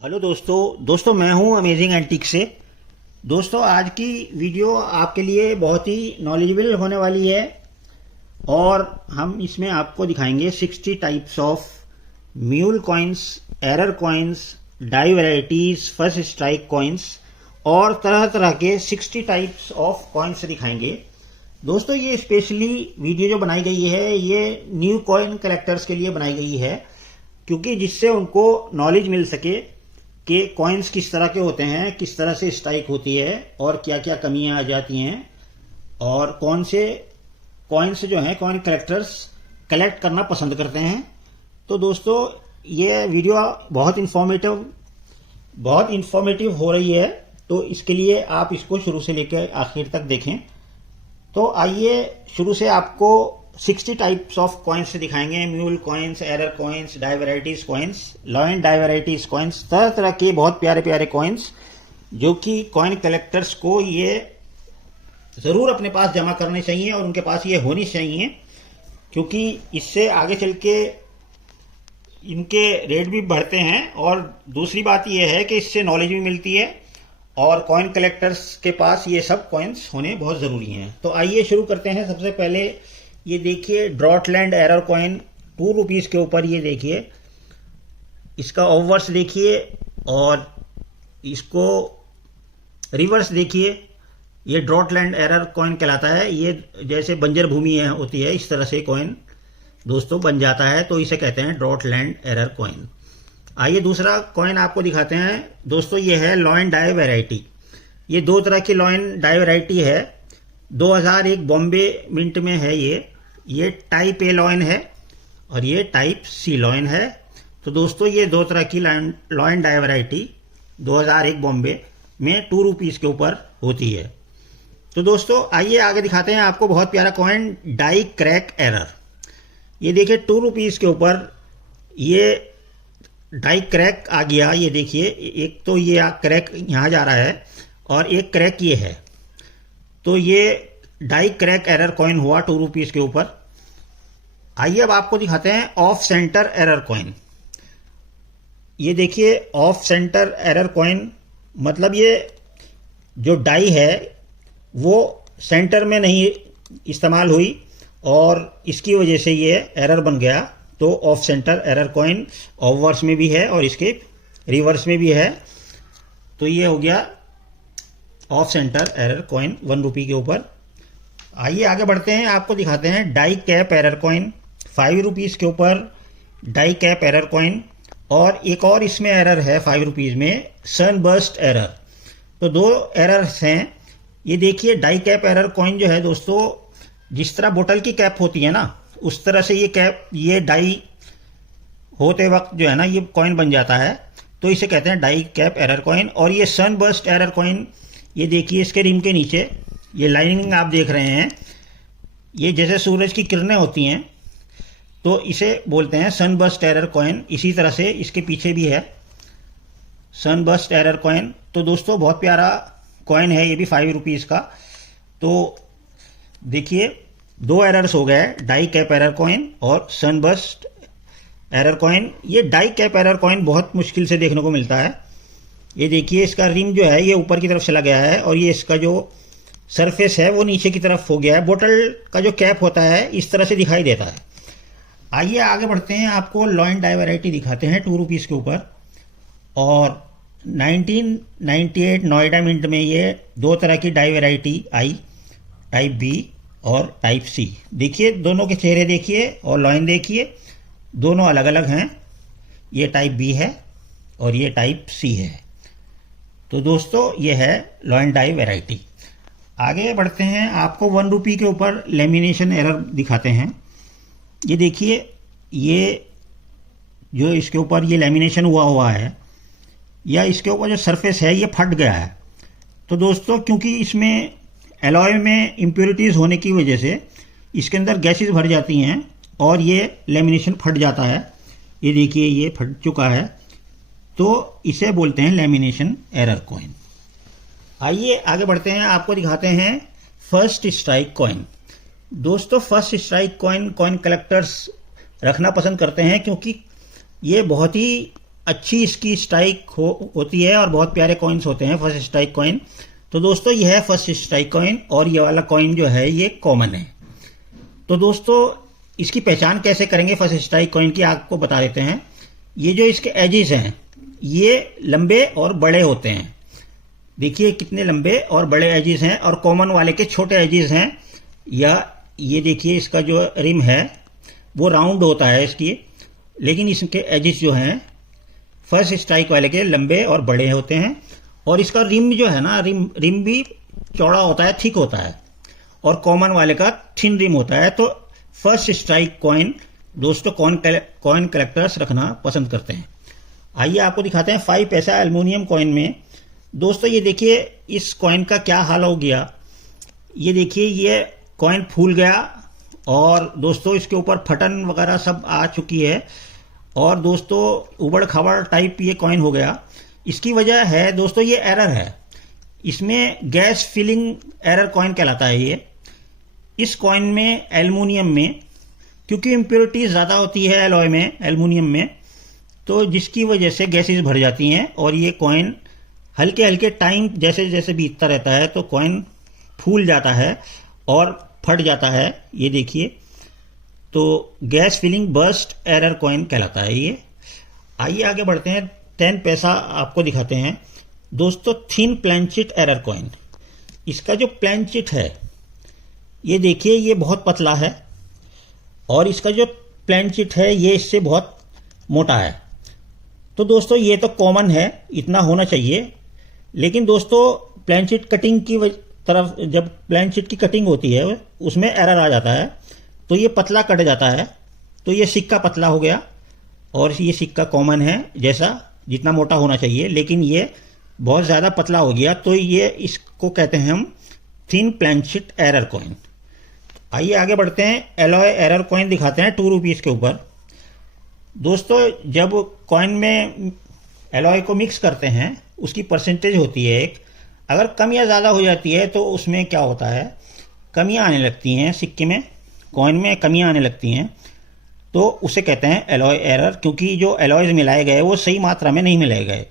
Hello दोस्तों मैं हूं अमेजिंग एंटीक से। दोस्तों आज की वीडियो आपके लिए बहुत ही नॉलेजेबल होने वाली है और हम इसमें आपको दिखाएंगे 60 types of mule coins, error coins, die varieties, first strike coins और तरह तरह के 60 टाइप्स ऑफ कॉइन्स दिखाएंगे। दोस्तों ये स्पेशली वीडियो जो बनाई गई है ये न्यू कॉइन कलेक्टर्स के लिए बनाई गई है, क्योंकि जिससे उनको नॉलेज मिल सके कि कॉइन्स किस तरह के होते हैं, किस तरह से स्ट्राइक होती है और क्या क्या कमियां आ जाती हैं और कौन से कॉइन्स जो हैं कॉइन कलेक्टर्स कलेक्ट करना पसंद करते हैं। तो दोस्तों ये वीडियो बहुत इंफॉर्मेटिव हो रही है, तो इसके लिए आप इसको शुरू से लेकर आखिर तक देखें। तो आइए शुरू से आपको 60 टाइप्स ऑफ कॉइन्स दिखाएंगे। Mule coins, error coins, die varieties coins, lion die varieties coins, तरह तरह के बहुत प्यारे प्यारे कॉइन्स जो कि कॉइन कलेक्टर्स को ये जरूर अपने पास जमा करने चाहिए और उनके पास ये होनी चाहिए, क्योंकि इससे आगे चल के इनके रेट भी बढ़ते हैं और दूसरी बात यह है कि इससे नॉलेज भी मिलती है और कॉइन कलेक्टर्स के पास ये सब कॉइन्स होने बहुत जरूरी हैं। तो आइए शुरू करते हैं। सबसे पहले ये देखिए ड्रॉटलैंड एरर कॉइन 2 रुपीज़ के ऊपर, ये देखिए इसका ऑवर्स देखिए और इसको रिवर्स देखिए। ये ड्रॉटलैंड एरर कॉइन कहलाता है। ये जैसे बंजर भूमि होती है इस तरह से कॉइन दोस्तों बन जाता है, तो इसे कहते हैं ड्रॉटलैंड एरर कॉइन। आइए दूसरा कॉइन आपको दिखाते हैं। दोस्तों ये है लॉयन डाई वैरायटी। ये दो तरह की लॉयन डाई वैरायटी है। 2001 बॉम्बे मिंट में है ये टाइप ए लॉयन है और ये टाइप सी लॉयन है। तो दोस्तों ये दो तरह की लॉयन डाई वैरायटी 2001 बॉम्बे में 2 रुपीज़ के ऊपर होती है। तो दोस्तों आइए आगे दिखाते हैं आपको बहुत प्यारा कॉइन डाई क्रैक एरर। ये देखिए 2 रुपीज़ के ऊपर ये डाई क्रैक आ गया। ये देखिए एक तो ये क्रैक यहाँ जा रहा है और एक क्रैक ये है, तो ये डाई क्रैक एरर कॉइन हुआ 2 रुपीज़ के ऊपर। आइए अब आपको दिखाते हैं ऑफ सेंटर एरर कॉइन। ये देखिए ऑफ सेंटर एरर कॉइन मतलब ये जो डाई है वो सेंटर में नहीं इस्तेमाल हुई और इसकी वजह से ये एरर बन गया। तो of centre error coin hours में भी है और इसके रिवर्स में भी है। तो ये हो गया ऑफ सेंटर एरर कॉइन 1 रुपये के ऊपर। आइए आगे बढ़ते हैं, आपको दिखाते हैं die cap error coin 5 rupees के ऊपर। डाई कैप एरर कॉइन और एक और इसमें एरर है 5 रुपीज़ में, सनबर्स्ट एरर। तो 2 एरर्स हैं। ये देखिए डाई कैप एरर कॉइन जो है दोस्तों, जिस तरह बोतल की कैप होती है ना, उस तरह से ये कैप ये डाई होते वक्त जो है ना ये कॉइन बन जाता है, तो इसे कहते हैं डाई कैप एरर कॉइन। और ये सनबर्स्ट एरर कॉइन, ये देखिए इसके रिम के नीचे ये लाइनिंग आप देख रहे हैं, ये जैसे सूरज की किरणें होती हैं, तो इसे बोलते हैं सनबर्स्ट एरर कॉइन। इसी तरह से इसके पीछे भी है सनबर्स्ट एरर कॉइन। तो दोस्तों बहुत प्यारा कॉइन है ये भी 5 रुपीज़ का। तो देखिए 2 एरर्स हो गए, डाई कैप एरर कॉइन और सनबर्स्ट एरर कॉइन। ये डाई कैप एरर कॉइन बहुत मुश्किल से देखने को मिलता है। ये देखिए इसका रिम जो है ये ऊपर की तरफ चला गया है और ये इसका जो सरफेस है वो नीचे की तरफ हो गया है। बोतल का जो कैप होता है इस तरह से दिखाई देता है। आइए आगे बढ़ते हैं, आपको लॉयन डाई वैरायटी दिखाते हैं 2 रुपीज़ के ऊपर। और 1998 नोएडा मिंट में ये 2 तरह की डाई वैरायटी आई, टाइप बी और टाइप सी। देखिए दोनों के चेहरे देखिए और लॉयन देखिए, दोनों अलग अलग हैं। ये टाइप बी है और ये टाइप सी है। तो दोस्तों ये है लॉयन डाई वैरायटी। आगे बढ़ते हैं, आपको 1 रुपये के ऊपर लेमिनेशन एरर दिखाते हैं। ये देखिए ये जो इसके ऊपर ये लेमिनेशन हुआ है या इसके ऊपर जो सरफेस है ये फट गया है। तो दोस्तों क्योंकि इसमें एलॉय में इम्प्योरिटीज़ होने की वजह से इसके अंदर गैसेस भर जाती हैं और ये लेमिनेशन फट जाता है। ये देखिए ये फट चुका है, तो इसे बोलते हैं लेमिनेशन एरर कॉइन। आइए आगे बढ़ते हैं, आपको दिखाते हैं फर्स्ट स्ट्राइक कॉइन। दोस्तों first strike coin coin collectors रखना पसंद करते हैं, क्योंकि ये बहुत ही अच्छी इसकी स्ट्राइक होती है और बहुत प्यारे कॉइन्स होते हैं फर्स्ट स्ट्राइक कॉइन। तो दोस्तों ये है फर्स्ट स्ट्राइक कॉइन और ये वाला कॉइन जो है ये कॉमन है। तो दोस्तों इसकी पहचान कैसे करेंगे फर्स्ट स्ट्राइक कॉइन की, आपको बता देते हैं। ये जो इसके एजेस हैं ये लंबे और बड़े होते हैं, देखिए कितने लंबे और बड़े एजेस हैं, और कॉमन वाले के छोटे एजेस हैं। या ये देखिए इसका जो रिम है वो राउंड होता है इसकी, लेकिन इसके एजेस जो हैं फर्स्ट स्ट्राइक वाले के लंबे और बड़े होते हैं। और इसका रिम जो है ना, रिम भी चौड़ा होता है, थिक होता है, और कॉमन वाले का थिन रिम होता है। तो फर्स्ट स्ट्राइक कॉइन दोस्तों कॉइन कलेक्टर्स रखना पसंद करते हैं। आइए आपको दिखाते हैं 5 पैसा एल्युमिनियम कॉइन में। दोस्तों ये देखिए इस कॉइन का क्या हाल हो गया। ये देखिए ये कॉइन फूल गया और दोस्तों इसके ऊपर फटन वगैरह सब आ चुकी है, और दोस्तों उबड़ खाबड़ टाइप ये कॉइन हो गया। इसकी वजह है दोस्तों ये एरर है, इसमें गैस फिलिंग एरर कॉइन कहलाता है ये। इस कॉइन में एल्युमिनियम में क्योंकि इम्प्योरिटीज ज़्यादा होती है एलॉय में, एल्युमिनियम में, तो जिसकी वजह से गैसेस भर जाती हैं और ये कॉइन हल्के हल्के टाइम जैसे जैसे बीतता रहता है तो कॉइन फूल जाता है और फट जाता है। ये देखिए, तो gas filling burst error coin कहलाता है ये। आइए आगे बढ़ते हैं, 10 पैसा आपको दिखाते हैं। दोस्तों थिन प्लैंचिट एरर कॉइन, इसका जो प्लैंचिट है ये देखिए ये बहुत पतला है, और इसका जो प्लैंचिट है ये इससे बहुत मोटा है। तो दोस्तों ये तो कॉमन है, इतना होना चाहिए, लेकिन दोस्तों प्लैंचिट कटिंग की तरफ जब प्लैंचिट की कटिंग होती है उसमें एरर आ जाता है, तो ये पतला कट जाता है, तो ये सिक्का पतला हो गया। और ये सिक्का कॉमन है जैसा जितना मोटा होना चाहिए, लेकिन ये बहुत ज़्यादा पतला हो गया, तो ये इसको कहते हैं हम थिन प्लैंचिट एरर कॉइन। आइए आगे बढ़ते हैं, एलॉय एरर कॉइन दिखाते हैं 2 रुपीज़ के ऊपर। दोस्तों जब कॉइन में एलॉय को मिक्स करते हैं उसकी परसेंटेज होती है एक, अगर कम या ज़्यादा हो जाती है तो उसमें क्या होता है, कमियां आने लगती हैं सिक्के में, कॉइन में कमियां आने लगती हैं, तो उसे कहते हैं एलॉय एरर, क्योंकि जो एलॉयज मिलाए गए वो सही मात्रा में नहीं मिलाए गए।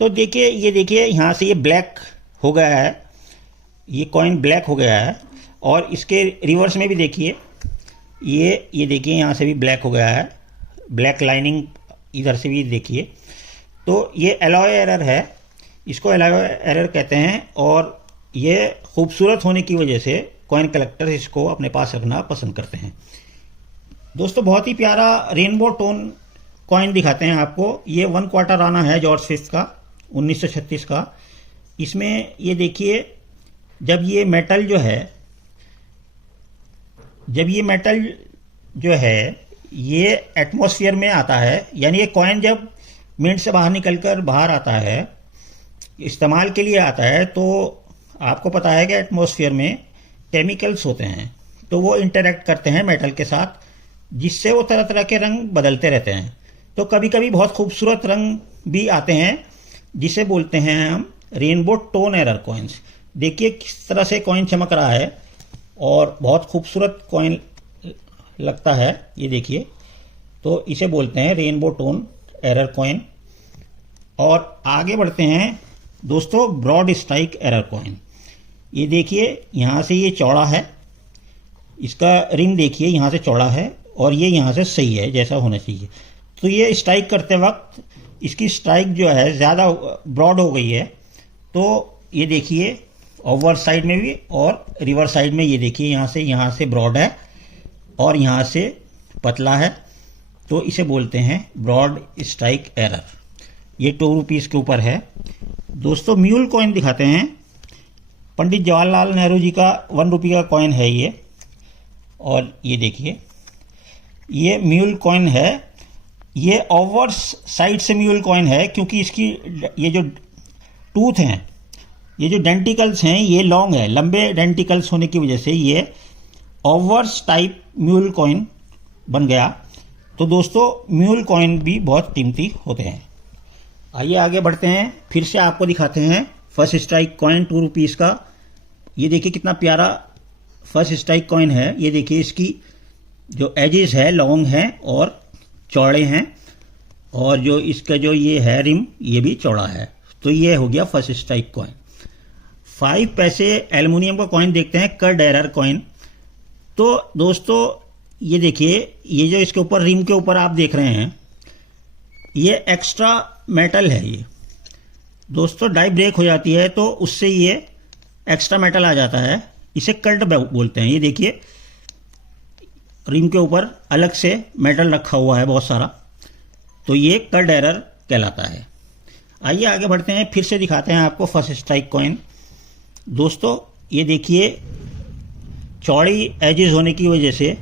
तो देखिए ये देखिए यहाँ से ये ब्लैक हो गया है, ये कॉइन ब्लैक हो गया है, और इसके रिवर्स में भी देखिए ये देखिए यहाँ से भी ब्लैक हो गया है, ब्लैक लाइनिंग इधर से भी देखिए। तो ये एलॉय एरर है, इसको एलॉय एरर कहते हैं, और ये खूबसूरत होने की वजह से कॉइन कलेक्टर इसको अपने पास रखना पसंद करते हैं। दोस्तों बहुत ही प्यारा रेनबो टोन कॉइन दिखाते हैं आपको। ये 1 क्वार्टर आना है जॉर्ज फिफ्थ का, 1936 का। इसमें ये देखिए जब ये मेटल जो है ये एटमॉस्फेयर में आता है, यानी ये कॉइन जब मिंट से बाहर निकलकर बाहर आता है, इस्तेमाल के लिए आता है, तो आपको पता है कि एटमॉस्फेयर में केमिकल्स होते हैं, तो वो इंटरेक्ट करते हैं मेटल के साथ, जिससे वो तरह तरह के रंग बदलते रहते हैं। तो कभी कभी बहुत खूबसूरत रंग भी आते हैं, जिसे बोलते हैं हम रेनबो टोन एरर कॉइन्स। देखिए किस तरह से कॉइन चमक रहा है और बहुत खूबसूरत कॉइन लगता है, ये देखिए। तो इसे बोलते हैं रेनबो टोन एरर कॉइन। और आगे बढ़ते हैं दोस्तों, ब्रॉड स्ट्राइक एरर कॉइन। ये देखिए यहाँ से ये चौड़ा है, इसका रिम देखिए यहाँ से चौड़ा है, और ये यहाँ से सही है जैसा होना चाहिए। तो ये स्ट्राइक करते वक्त इसकी स्ट्राइक जो है ज़्यादा ब्रॉड हो गई है, तो ये देखिए ओवर साइड में भी और रिवर्स साइड में ये देखिए यहाँ से ब्रॉड है और यहाँ से पतला है, तो इसे बोलते हैं ब्रॉड स्ट्राइक एरर। ये 2 रुपीज़ के ऊपर है। दोस्तों म्यूल कॉइन दिखाते हैं। पंडित जवाहरलाल नेहरू जी का 1 रुपये का कॉइन है ये, और ये देखिए ये म्यूल कॉइन है। ये ओवर साइड से म्यूल कॉइन है, क्योंकि इसकी ये जो टूथ हैं, ये जो डेंटिकल्स हैं ये लॉन्ग है, लंबे डेंटिकल्स होने की वजह से ये ओवर्स टाइप म्यूल कॉइन बन गया। तो दोस्तों म्यूल कॉइन भी बहुत कीमती होते हैं। आइए आगे बढ़ते हैं, फिर से आपको दिखाते हैं फर्स्ट स्ट्राइक कॉइन 2 रुपीज़ का। ये देखिए कितना प्यारा फर्स्ट स्ट्राइक कॉइन है। ये देखिए इसकी जो एजेस है लॉन्ग हैं और चौड़े हैं, और जो इसका जो ये है रिम, ये भी चौड़ा है। तो ये हो गया फर्स्ट स्ट्राइक कॉइन। 5 पैसे एल्युमिनियम का कॉइन देखते हैं, कट एरर कॉइन। तो दोस्तों ये देखिए, ये जो इसके ऊपर रिम के ऊपर आप देख रहे हैं, ये एक्स्ट्रा मेटल है। ये दोस्तों डाई ब्रेक हो जाती है तो उससे ये एक्स्ट्रा मेटल आ जाता है, इसे कट बोलते हैं। ये देखिए रिम के ऊपर अलग से मेटल रखा हुआ है बहुत सारा, तो ये कट एरर कहलाता है। आइए आगे बढ़ते हैं, फिर से दिखाते हैं आपको फर्स्ट स्ट्राइक कॉइन। दोस्तों ये देखिए चौड़ी एजेस होने की वजह से,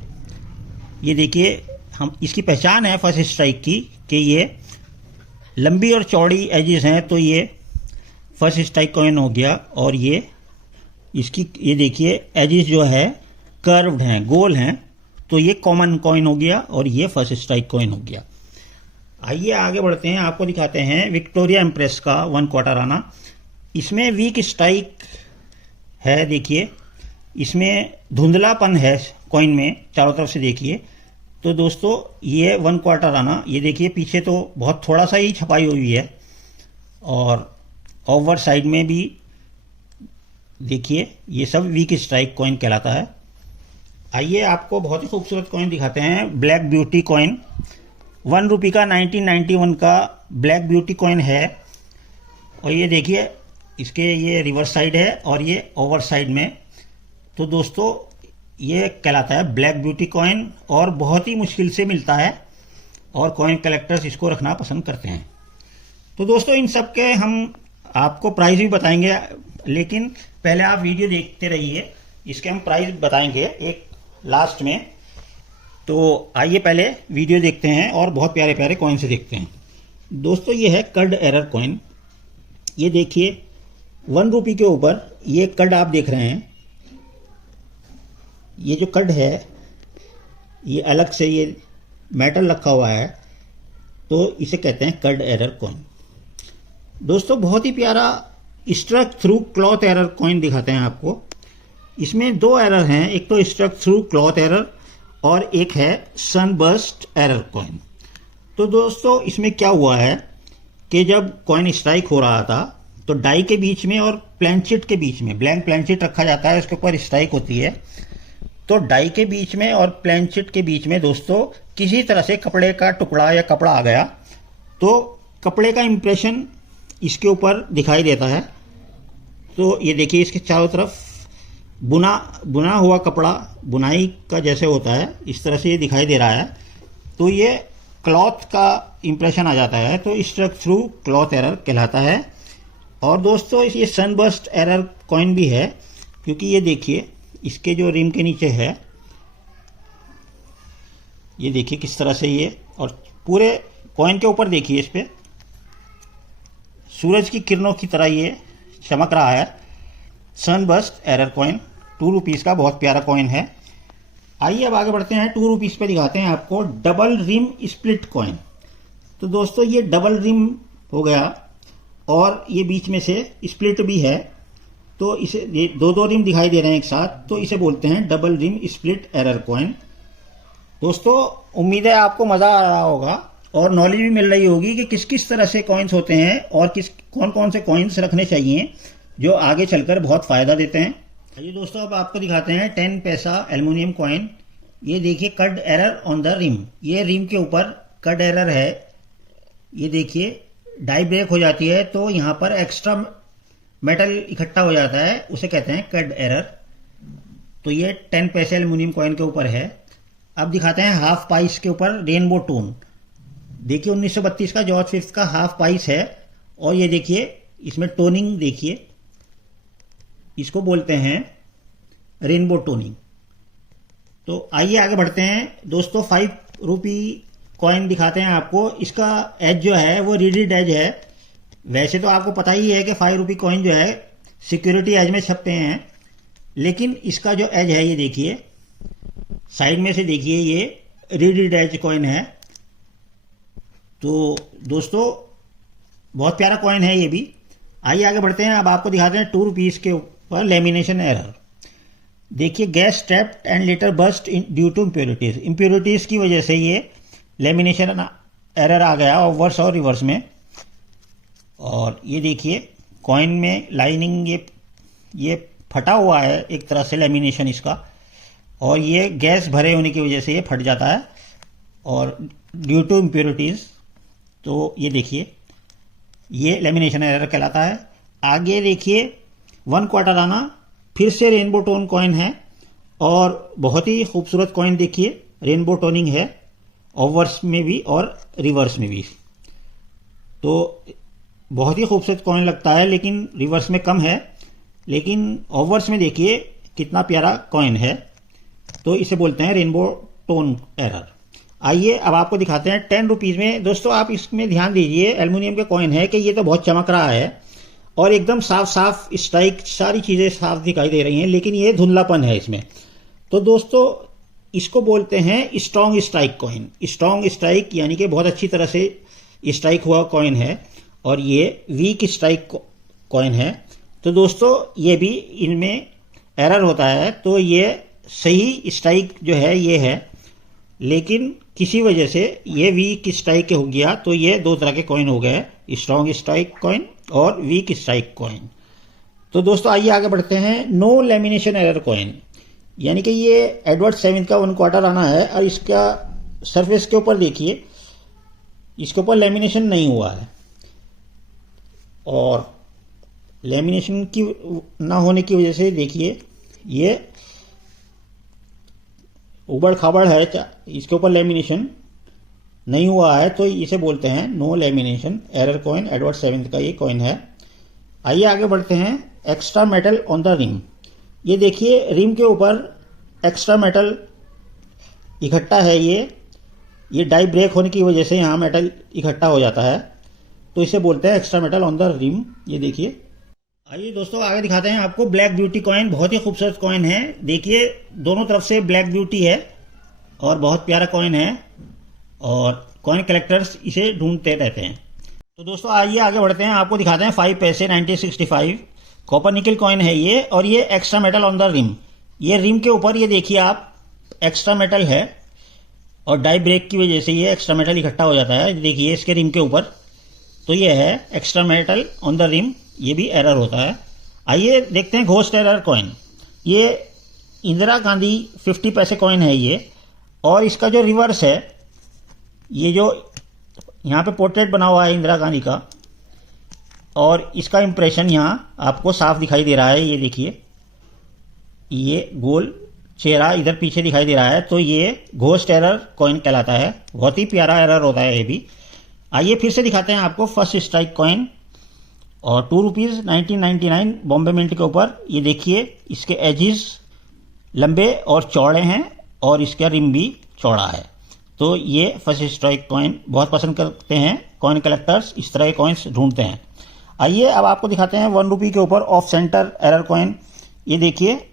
ये देखिए हम इसकी पहचान है फर्स्ट स्ट्राइक की कि ये लंबी और चौड़ी एजेस हैं, तो ये फर्स्ट स्ट्राइक कॉइन हो गया। और ये इसकी ये देखिए एजेस जो है कर्व्ड हैं, गोल हैं, तो ये कॉमन कॉइन हो गया और ये फर्स्ट स्ट्राइक कॉइन हो गया। आइए आगे बढ़ते हैं, आपको दिखाते हैं विक्टोरिया एम्प्रेस का 1 क्वार्टर आना। इसमें वीक स्ट्राइक है, देखिए इसमें धुंधलापन है कॉइन में, चारों तरफ से देखिए। तो दोस्तों ये 1 क्वार्टर आना, ये देखिए पीछे तो बहुत थोड़ा सा ही छपाई हुई है, और ओवर साइड में भी देखिए ये सब वीक स्ट्राइक कॉइन कहलाता है। आइए आपको बहुत ही खूबसूरत कॉइन दिखाते हैं, ब्लैक ब्यूटी कॉइन। 1 रुपये का 1991 का ब्लैक ब्यूटी कॉइन है। और ये देखिए इसके ये रिवर्स साइड है और ये ओवर साइड में। तो दोस्तों ये कहलाता है ब्लैक ब्यूटी कॉइन, और बहुत ही मुश्किल से मिलता है और कॉइन कलेक्टर्स इसको रखना पसंद करते हैं। तो दोस्तों इन सब के हम आपको प्राइस भी बताएंगे, लेकिन पहले आप वीडियो देखते रहिए, इसके हम प्राइस बताएंगे एक लास्ट में। तो आइए पहले वीडियो देखते हैं और बहुत प्यारे प्यारे कॉइन से देखते हैं। दोस्तों ये है कट एरर कॉइन। ये देखिए 1 रुपये के ऊपर ये कट आप देख रहे हैं, ये जो कट है ये अलग से ये मेटल रखा हुआ है, तो इसे कहते हैं कट एरर कॉइन। दोस्तों बहुत ही प्यारा struck through cloth error coin दिखाते हैं आपको। इसमें 2 एरर हैं, एक तो स्ट्रक थ्रू क्लॉथ एरर और एक है सनबर्स्ट एरर कॉइन। तो दोस्तों इसमें क्या हुआ है कि जब कॉइन स्ट्राइक हो रहा था तो डाई के बीच में और प्लेनशीट के बीच में, ब्लैंक प्लेनशीट रखा जाता है, उसके ऊपर स्ट्राइक होती है। तो डाई के बीच में और प्लेनशीट के बीच में दोस्तों किसी तरह से कपड़े का टुकड़ा या कपड़ा आ गया, तो कपड़े का इंप्रेशन इसके ऊपर दिखाई देता है। तो ये देखिए इसके चारों तरफ बुना हुआ कपड़ा बुनाई का जैसे होता है, इस तरह से ये दिखाई दे रहा है, तो ये क्लॉथ का इंप्रेशन आ जाता है। तो स्ट्रक थ्रू क्लॉथ एरर कहलाता है। और दोस्तों ये सनबर्स्ट एरर कॉइन भी है, क्योंकि ये देखिए इसके जो रिम के नीचे है, ये देखिए किस तरह से ये, और पूरे कॉइन के ऊपर देखिए इस पे सूरज की किरणों की तरह ये चमक रहा है। सनबर्स्ट एरर कॉइन 2 रुपीज़ का बहुत प्यारा कॉइन है। आइए अब आगे बढ़ते हैं, 2 रुपीज़ पे दिखाते हैं आपको डबल रिम स्प्लिट कॉइन। तो दोस्तों ये डबल रिम हो गया और ये बीच में से स्प्लिट भी है, तो इसे ये 2 रिम दिखाई दे रहे हैं एक साथ, तो इसे बोलते हैं double rim split error coin. दोस्तों उम्मीद है आपको मज़ा आ रहा होगा और नॉलेज भी मिल रही होगी कि किस किस तरह से कॉइन्स होते हैं और कौन कौन से कॉइन्स रखने चाहिए जो आगे चलकर बहुत फ़ायदा देते हैं। चलिए दोस्तों अब आपको दिखाते हैं 10 पैसा एल्युमिनियम कॉइन। ये देखिए cut error on the rim, ये रिम के ऊपर कट एरर है। ये देखिए डाई ब्रेक हो जाती है तो यहाँ पर एक्स्ट्रा मेटल इकट्ठा हो जाता है, उसे कहते हैं कट एरर। तो ये 10 पैसे एल्युमिनियम कॉइन के ऊपर है। अब दिखाते हैं हाफ पाइस के ऊपर रेनबो टोन। देखिए 1932 का जॉर्ज फिफ्थ का हाफ पाइस है, और ये देखिए इसमें टोनिंग देखिए, इसको बोलते हैं रेनबो टोनिंग। तो आइए आगे बढ़ते हैं दोस्तों, 5 रुपये कॉइन दिखाते हैं आपको। इसका एज जो है वो रिजिड एज है। वैसे तो आपको पता ही है कि 5 रुपये कॉइन जो है सिक्योरिटी एज में छपते हैं, लेकिन इसका जो एज है ये देखिए साइड में से देखिए, ये रिजिड एज कॉइन है। तो दोस्तों बहुत प्यारा कॉइन है ये भी। आइए आगे बढ़ते हैं, अब आपको दिखाते हैं 2 रुपीज़ के ऊपर लेमिनेशन एरर। देखिए gas trapped and later bust due to impurities. Impurities की वजह से ये लेमिनेशन एरर आ गया ओवर्स और रिवर्स में। और ये देखिए कॉइन में लाइनिंग ये फटा हुआ है एक तरह से, लेमिनेशन इसका, और ये गैस भरे होने की वजह से ये फट जाता है और ड्यू टू इम्प्योरिटीज़। तो ये देखिए ये लेमिनेशन एरर कहलाता है। आगे देखिए 1 क्वार्टर आना, फिर से रेनबो टोन कॉइन है और बहुत ही खूबसूरत कॉइन देखिए, रेनबो टोनिंग है ओवर्स में भी और रिवर्स में भी। तो बहुत ही खूबसूरत कॉइन लगता है, लेकिन रिवर्स में कम है, लेकिन ओवर्स में देखिए कितना प्यारा कॉइन है। तो इसे बोलते हैं रेनबो टोन एरर। आइए अब आपको दिखाते हैं 10 रुपीज़ में। दोस्तों आप इसमें ध्यान दीजिए, एल्युमिनियम के कॉइन है कि ये तो बहुत चमक रहा है और एकदम साफ साफ स्ट्राइक, सारी चीज़ें साफ दिखाई दे रही हैं, लेकिन ये धुंधलापन है इसमें। तो दोस्तों इसको बोलते हैं strong strike coin. Strong strike यानी कि बहुत अच्छी तरह से स्ट्राइक हुआ कॉइन है, और ये वीक स्ट्राइक कॉइन है। तो दोस्तों ये भी इनमें एरर होता है। तो ये सही स्ट्राइक जो है ये है, लेकिन किसी वजह से ये वीक स्ट्राइक हो गया। तो ये दो तरह के कॉइन हो गए, स्ट्रॉन्ग स्ट्राइक कॉइन और वीक स्ट्राइक कॉइन। तो दोस्तों आइए आगे बढ़ते हैं। नो लेमिनेशन एरर कॉइन, यानी कि ये एडवर्ड 7 का 1 क्वार्टर आना है और इसका सरफेस के ऊपर देखिए, इसके ऊपर लेमिनेशन नहीं हुआ है, और लेमिनेशन की ना होने की वजह से देखिए ये उबड़ खाबड़ है, इसके ऊपर लेमिनेशन नहीं हुआ है। तो इसे बोलते हैं no lamination error coin. Edward 7 का ये कॉइन है। आइए आगे बढ़ते हैं। Extra metal on the rim, ये देखिए रिम के ऊपर एक्स्ट्रा मेटल इकट्ठा है। ये डाई ब्रेक होने की वजह से यहाँ मेटल इकट्ठा हो जाता है, तो इसे बोलते हैं extra metal on the rim. ये देखिए। आइए दोस्तों आगे दिखाते हैं आपको ब्लैक ब्यूटी कॉइन। बहुत ही खूबसूरत कॉइन है, देखिए दोनों तरफ से ब्लैक ब्यूटी है और बहुत प्यारा कॉइन है, और कॉइन कलेक्टर्स इसे ढूंढते रहते हैं। तो दोस्तों आइए आगे बढ़ते हैं, आपको दिखाते हैं 5 पैसे 1965 कॉपर निकल कॉइन है ये, और ये extra metal on the rim. ये रिम के ऊपर ये देखिए आप एक्स्ट्रा मेटल है, और डाई ब्रेक की वजह से ये एक्स्ट्रा मेटल इकट्ठा हो जाता है। देखिए इसके रिम के ऊपर, तो ये है extra metal on the rim, ये भी एरर होता है। आइए देखते हैं घोस्ट एरर कॉइन। ये इंदिरा गांधी 50 पैसे कॉइन है ये, और इसका जो रिवर्स है, ये जो यहाँ पे पोर्ट्रेट बना हुआ है इंदिरा गांधी का, और इसका इंप्रेशन यहाँ आपको साफ दिखाई दे रहा है। ये देखिए ये गोल चेहरा इधर पीछे दिखाई दे रहा है, तो ये घोस्ट एरर कॉइन कहलाता है। बहुत ही प्यारा एरर होता है ये भी। आइए फिर से दिखाते हैं आपको फर्स्ट स्ट्राइक कॉइन, और 2 रुपीज़ 1999 बॉम्बे मिंट के ऊपर। ये देखिए इसके एजिस लंबे और चौड़े हैं, और इसका रिम भी चौड़ा है। तो ये फर्स्ट स्ट्राइक कॉइन बहुत पसंद करते हैं कॉइन कलेक्टर्स, इस तरह के कॉइन्स ढूंढते हैं। आइए अब आपको दिखाते हैं 1 रुपये के ऊपर ऑफ सेंटर एरर कॉइन। ये देखिए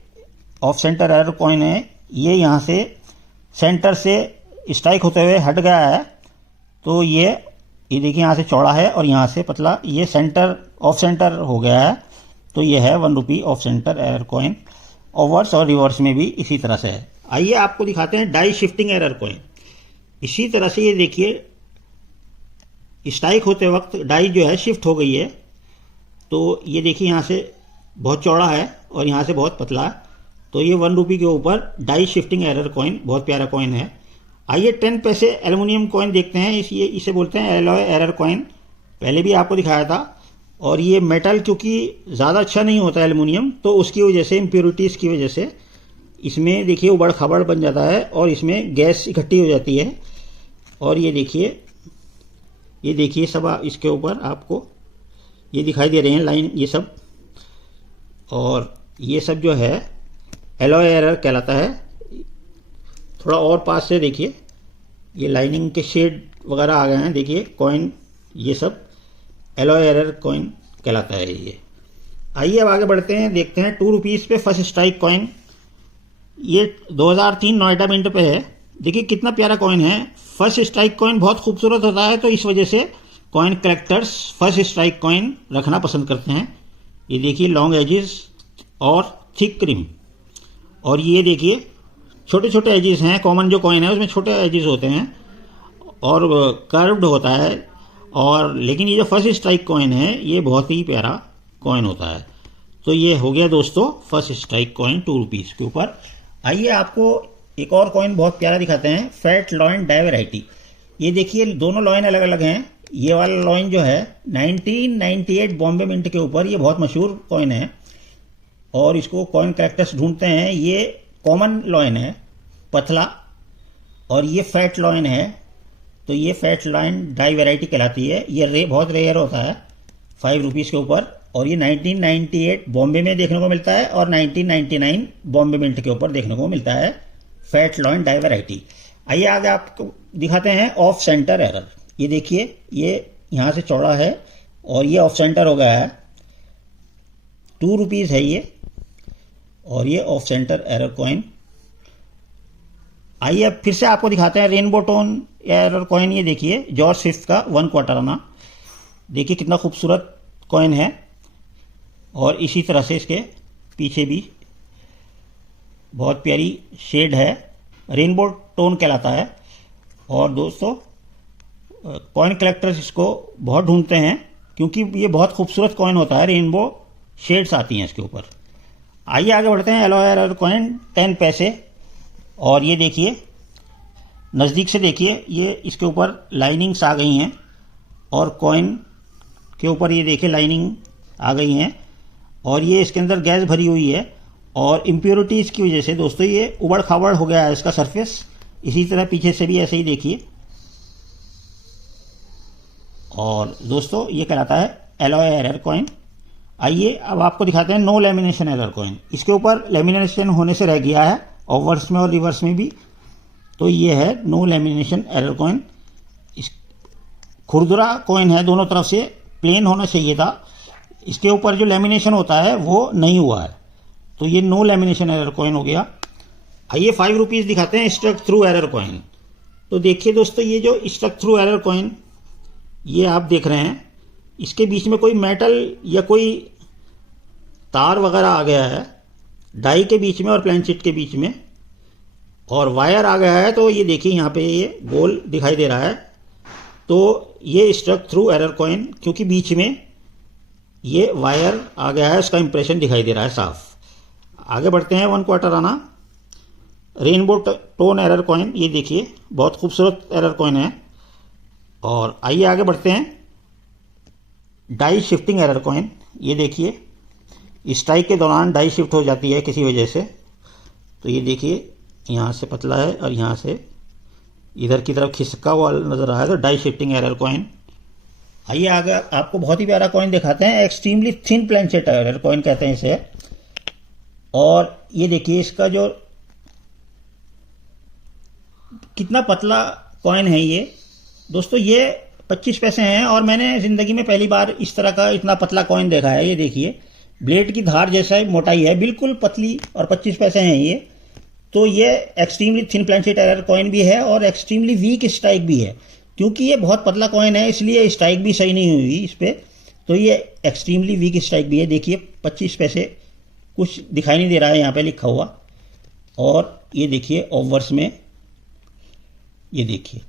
ऑफ सेंटर एरर कॉइन है, ये यहाँ से सेंटर से स्ट्राइक होते हुए हट गया है। तो ये देखिए यहाँ से चौड़ा है और यहाँ से पतला, ये सेंटर ऑफ सेंटर हो गया है। तो ये है 1 रुपये of centre error coin. Overs और रिवर्स में भी इसी तरह से है। आइए आपको दिखाते हैं डाई शिफ्टिंग एरर कॉइन। इसी तरह से ये देखिए स्ट्राइक होते वक्त डाई जो है शिफ्ट हो गई है। तो ये देखिए यहाँ से बहुत चौड़ा है और यहाँ से बहुत पतला है। तो ये 1 रुपये के ऊपर डाई शिफ्टिंग एरर कॉइन बहुत प्यारा कॉइन है। आइए 10 पैसे एल्युमिनियम कॉइन देखते हैं। इसे बोलते हैं एलॉय एरर कॉइन, पहले भी आपको दिखाया था। और ये मेटल क्योंकि ज़्यादा अच्छा नहीं होता एल्युमिनियम, तो उसकी वजह से, इम्प्योरिटीज़ की वजह से इसमें देखिए उबड़ खाबड़ बन जाता है और इसमें गैस इकट्ठी हो जाती है। और ये देखिए सब इसके ऊपर आपको ये दिखाई दे रहे हैं लाइन, ये सब, और ये सब जो है एलॉय एरर कहलाता है। थोड़ा और पास से देखिए, ये लाइनिंग के शेड वगैरह आ गए हैं, देखिए कॉइन, ये सब एलॉय एरर कॉइन कहलाता है ये। आइए अब आगे बढ़ते हैं, देखते हैं 2 रुपीज़ पे फर्स्ट स्ट्राइक कॉइन। ये 2003 नोएडा मिंट पे है। देखिए कितना प्यारा कॉइन है। फर्स्ट स्ट्राइक कॉइन बहुत खूबसूरत होता है, तो इस वजह से coin collectors first strike coin रखना पसंद करते हैं। ये देखिए लॉन्ग एजेस और थिक रिम, और ये देखिए छोटे छोटे एजेस हैं। कॉमन जो कॉइन है उसमें छोटे एजेस होते हैं, और कर्व्ड होता है, और लेकिन ये जो फर्स्ट स्ट्राइक कॉइन है ये बहुत ही प्यारा कॉइन होता है। तो ये हो गया दोस्तों फर्स्ट स्ट्राइक कॉइन 2 रुपीज़ के ऊपर। आइए आपको एक और कॉइन बहुत प्यारा दिखाते हैं, फैट लॉइन डाई वैरायटी। ये देखिए दोनों लॉइन अलग अलग हैं। ये वाला लॉइन जो है 1998 बॉम्बे मिंट के ऊपर, ये बहुत मशहूर कॉइन है और इसको कॉइन कलेक्टर्स ढूंढते हैं। ये कॉमन लॉइन है, पतला, और ये फैट लॉइन है। तो ये फैट लॉइन डाई वैरायटी कहलाती है। ये बहुत रेयर होता है 5 रुपीज़ के ऊपर, और ये 1998 बॉम्बे में देखने को मिलता है और 1999 बॉम्बे मिंट के ऊपर देखने को मिलता है, फैट लॉइन डाई वैरायटी। आइए आगे आपको दिखाते हैं ऑफ सेंटर एरर। ये देखिए ये यहाँ से चौड़ा है और ये ऑफ सेंटर हो गया है। 2 रुपीज़ है ये, और ये ऑफ सेंटर एरर कॉइन। आइए अब फिर से आपको दिखाते हैं रेनबो टोन एरर कॉइन। ये देखिए जॉर्ज स्विफ्ट का 1 क्वार्टर आना, देखिए कितना खूबसूरत कॉइन है, और इसी तरह से इसके पीछे भी बहुत प्यारी शेड है, रेनबो टोन कहलाता है। और दोस्तों कॉइन कलेक्टर्स इसको बहुत ढूंढते हैं क्योंकि ये बहुत खूबसूरत कॉइन होता है, रेनबो शेड्स आती हैं इसके ऊपर। आइए आगे बढ़ते हैं। एलो एरर कॉइन 10 पैसे, और ये देखिए नज़दीक से देखिए, ये इसके ऊपर लाइनिंग्स आ गई हैं, और कॉइन के ऊपर ये देखिए लाइनिंग आ गई हैं, और ये इसके अंदर गैस भरी हुई है, और इम्प्योरिटीज़ की वजह से दोस्तों ये उबड़ खाबड़ हो गया है इसका सरफेस। इसी तरह पीछे से भी ऐसे ही देखिए। और दोस्तों ये कहलाता है एलॉय एरर कॉइन। आइए अब आपको दिखाते हैं नो लेमिनेशन एरर कॉइन। इसके ऊपर लेमिनेशन होने से रह गया है, ओवर्स में और रिवर्स में भी। तो ये है नो लेमिनेशन एरर कॉइन। इस खुरदुरा कॉइन है, दोनों तरफ से प्लेन होना चाहिए था। इसके ऊपर जो लेमिनेशन होता है वो नहीं हुआ है, तो ये नो लेमिनेशन एरर कॉइन हो गया। आइए 5 रुपीज़ दिखाते हैं स्ट्रक थ्रू एरर कॉइन। तो देखिए दोस्तों ये जो स्ट्रक थ्रू एरर कॉइन ये आप देख रहे हैं, इसके बीच में कोई मेटल या कोई तार वगैरह आ गया है डाई के बीच में और प्लेनशीट के बीच में, और वायर आ गया है। तो ये देखिए यहाँ पे ये गोल दिखाई दे रहा है, तो ये स्ट्रक थ्रू एरर कॉइन, क्योंकि बीच में ये वायर आ गया है, उसका इंप्रेशन दिखाई दे रहा है साफ। आगे बढ़ते हैं 1 क्वार्टर आना रेनबो टोन एरर कॉइन। ये देखिए बहुत खूबसूरत एरर कॉइन है। और आइए आगे बढ़ते हैं डाई शिफ्टिंग एरर कॉइन। ये देखिए स्ट्राइक के दौरान डाई शिफ्ट हो जाती है किसी वजह से। तो ये देखिए यहाँ से पतला है और यहाँ से इधर की तरफ खिसका हुआ नजर आ रहा है, तो डाई शिफ्टिंग एरर कॉइन। आइए आगे आपको बहुत ही प्यारा कॉइन दिखाते हैं, एक्सट्रीमली थिन प्लेनसेट एरर कॉइन कहते हैं इसे। और ये देखिए इसका जो कितना पतला कॉइन है ये दोस्तों, ये 25 पैसे हैं, और मैंने जिंदगी में पहली बार इस तरह का इतना पतला कॉइन देखा है। ये देखिए ब्लेड की धार जैसा मोटाई है, बिल्कुल पतली, और 25 पैसे हैं ये। तो ये एक्सट्रीमली थिन प्लेनसेट एरर कॉइन भी है और एक्सट्रीमली वीक स्ट्राइक भी है, क्योंकि ये बहुत पतला कॉइन है इसलिए स्ट्राइक भी सही नहीं हुई इस पर। तो ये एक्सट्रीमली वीक स्ट्राइक भी है। देखिए 25 पैसे कुछ दिखाई नहीं दे रहा है यहाँ पे लिखा हुआ। और ये देखिए ओवर्स में ये देखिए।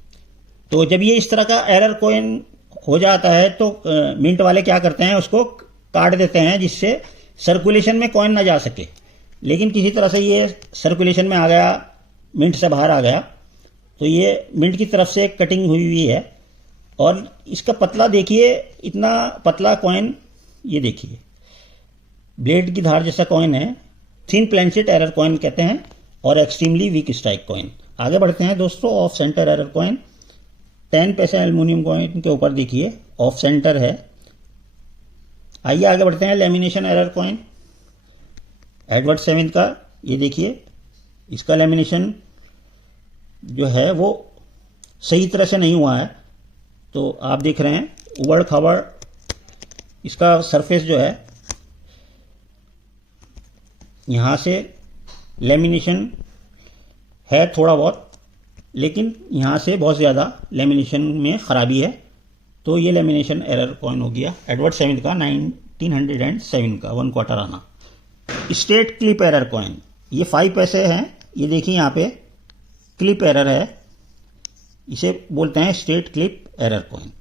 तो जब ये इस तरह का एरर कॉइन हो जाता है तो मिंट वाले क्या करते हैं, उसको काट देते हैं जिससे सर्कुलेशन में कॉइन ना जा सके। लेकिन किसी तरह से ये सर्कुलेशन में आ गया, मिंट से बाहर आ गया, तो ये मिंट की तरफ से कटिंग हुई है। और इसका पतला देखिए, इतना पतला कॉइन, ये देखिए ब्लेड की धार जैसा कॉइन है। थिन प्लेनसेट एरर कॉइन कहते हैं, और एक्सट्रीमली वीक स्ट्राइक कॉइन। आगे बढ़ते हैं दोस्तों ऑफ सेंटर एरर कॉइन। 10 पैसे एल्युमिनियम कॉइन के ऊपर देखिए ऑफ सेंटर है। आइए आगे बढ़ते हैं लेमिनेशन एरर कॉइन एडवर्ड 7 का। ये देखिए इसका लेमिनेशन जो है वो सही तरह से नहीं हुआ है, तो आप देख रहे हैं उबड़ खाबड़ इसका सरफेस जो है। यहाँ से लेमिनेशन है थोड़ा बहुत, लेकिन यहाँ से बहुत ज़्यादा लेमिनेशन में ख़राबी है। तो ये लेमिनेशन एरर कॉइन हो गया एडवर्ड 7 का 1907 का 1 क्वार्टर आना। स्ट्रेट क्लिप एरर कॉइन, ये 5 पैसे हैं। ये देखिए यहाँ पे क्लिप एरर है, इसे बोलते हैं स्ट्रेट क्लिप एरर कॉइन।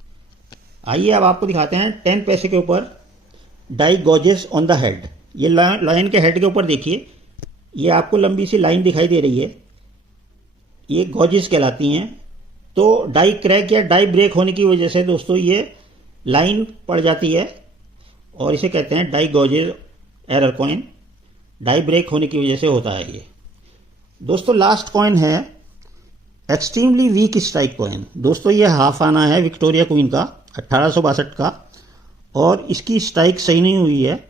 आइए अब आपको दिखाते हैं 10 पैसे के ऊपर डाई गॉजेस ऑन द हेड। ये लाइन के हेड के ऊपर देखिए, ये आपको लंबी सी लाइन दिखाई दे रही है, ये गॉजेस कहलाती हैं। तो डाई क्रैक या डाई ब्रेक होने की वजह से दोस्तों ये लाइन पड़ जाती है और इसे कहते हैं die gouges error coin. Die break होने की वजह से होता है ये। दोस्तों लास्ट कॉइन है एक्सट्रीमली वीक स्ट्राइक कॉइन। दोस्तों ये हाफ आना है विक्टोरिया क्वीन का 1862 का, और इसकी स्ट्राइक सही नहीं हुई है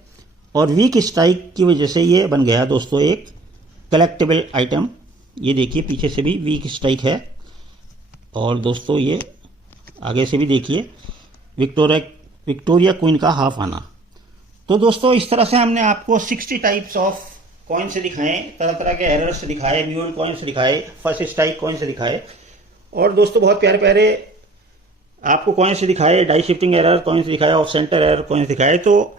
और वीक स्ट्राइक की वजह से ये बन गया दोस्तों एक कलेक्टेबल आइटम। ये देखिए पीछे से भी वीक स्ट्राइक है और दोस्तों ये आगे से भी देखिए विक्टोरिया क्वीन का हाफ आना। तो दोस्तों इस तरह से हमने आपको 60 टाइप्स ऑफ कॉइन्स दिखाए, तरह तरह के एरर्स दिखाए, म्यूल कॉइन्स दिखाए, फर्स्ट स्ट्राइक कॉइन्स दिखाए, और दोस्तों बहुत प्यारे प्यारे आपको कॉइन्स दिखाए, डाई शिफ्टिंग एरर कॉइन्स दिखाए, ऑफ सेंटर एरर कॉइन्स दिखाए। तो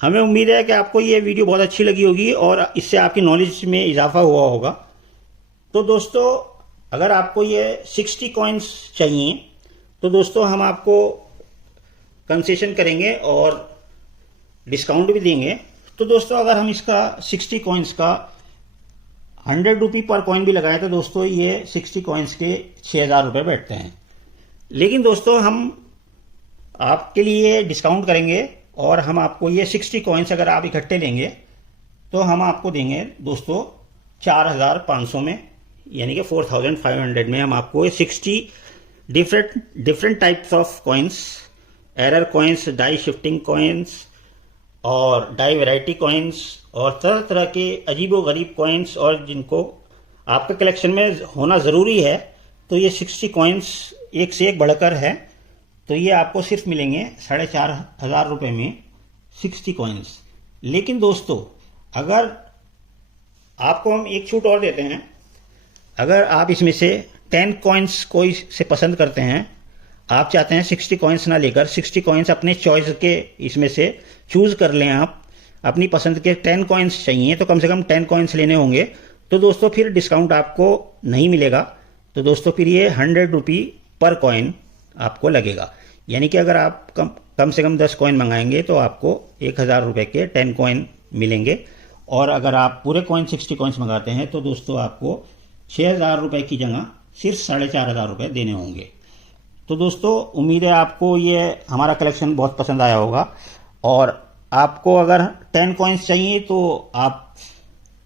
हमें उम्मीद है कि आपको ये वीडियो बहुत अच्छी लगी होगी और इससे आपकी नॉलेज में इजाफा हुआ होगा। तो दोस्तों अगर आपको ये 60 कॉइन्स चाहिए तो दोस्तों हम आपको कंसेशन करेंगे और डिस्काउंट भी देंगे। तो दोस्तों अगर हम इसका 60 कॉइन्स का 100 रुपये पर कॉइन भी लगाए तो दोस्तों ये 60 कॉइन्स के 6000 रुपये बैठते हैं। लेकिन दोस्तों हम आपके लिए डिस्काउंट करेंगे और हम आपको ये 60 कॉइन्स अगर आप इकट्ठे लेंगे तो हम आपको देंगे दोस्तों 4500 में, यानी कि 4500 में हम आपको 60 different types of coins, error coins, die shifting coins और डाई वैरायटी कॉइन्स और तरह तरह के अजीबो गरीब कॉइन्स और जिनको आपके कलेक्शन में होना ज़रूरी है। तो ये 60 कॉइन्स एक से एक बढ़कर है। तो ये आपको सिर्फ मिलेंगे 4500 रुपये में 60 कॉइन्स। लेकिन दोस्तों अगर आपको हम एक छूट और देते हैं, अगर आप इसमें से 10 कॉइन्स कोई से पसंद करते हैं, आप चाहते हैं 60 कॉइन्स ना लेकर 60 कॉइन्स अपने चॉइस के इसमें से चूज कर लें, आप अपनी पसंद के 10 कॉइन्स चाहिए तो कम से कम 10 कॉइन्स लेने होंगे, तो दोस्तों फिर डिस्काउंट आपको नहीं मिलेगा। तो दोस्तों फिर ये 100 रुपये पर कॉइन आपको लगेगा, यानी कि अगर आप कम से कम 10 कॉइन मंगाएंगे तो आपको 1000 रुपये के 10 कॉइन मिलेंगे, और अगर आप पूरे कॉइन 60 कॉइन्स मंगाते हैं तो दोस्तों आपको 6000 रुपये की जगह सिर्फ 4500 रुपये देने होंगे। तो दोस्तों उम्मीद है आपको ये हमारा कलेक्शन बहुत पसंद आया होगा, और आपको अगर 10 कॉइन्स चाहिए तो आप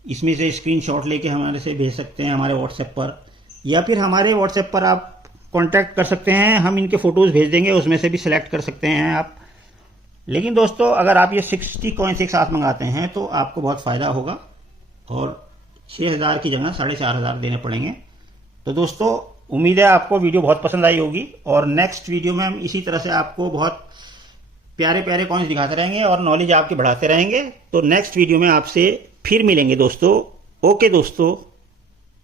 इसमें से स्क्रीनशॉट लेके हमारे से भेज सकते हैं हमारे व्हाट्सएप पर, या फिर हमारे व्हाट्सएप पर आप कांटेक्ट कर सकते हैं, हम इनके फ़ोटोज़ भेज देंगे, उसमें से भी सिलेक्ट कर सकते हैं आप। लेकिन दोस्तों अगर आप ये 60 कॉइन्स एक साथ मंगाते हैं तो आपको बहुत फ़ायदा होगा और 6000 की जगह 4500 देने पड़ेंगे। तो दोस्तों उम्मीद है आपको वीडियो बहुत पसंद आई होगी, और नेक्स्ट वीडियो में हम इसी तरह से आपको बहुत प्यारे प्यारे कॉइन्स दिखाते रहेंगे और नॉलेज आपकी बढ़ाते रहेंगे। तो नेक्स्ट वीडियो में आपसे फिर मिलेंगे दोस्तों। ओके दोस्तों।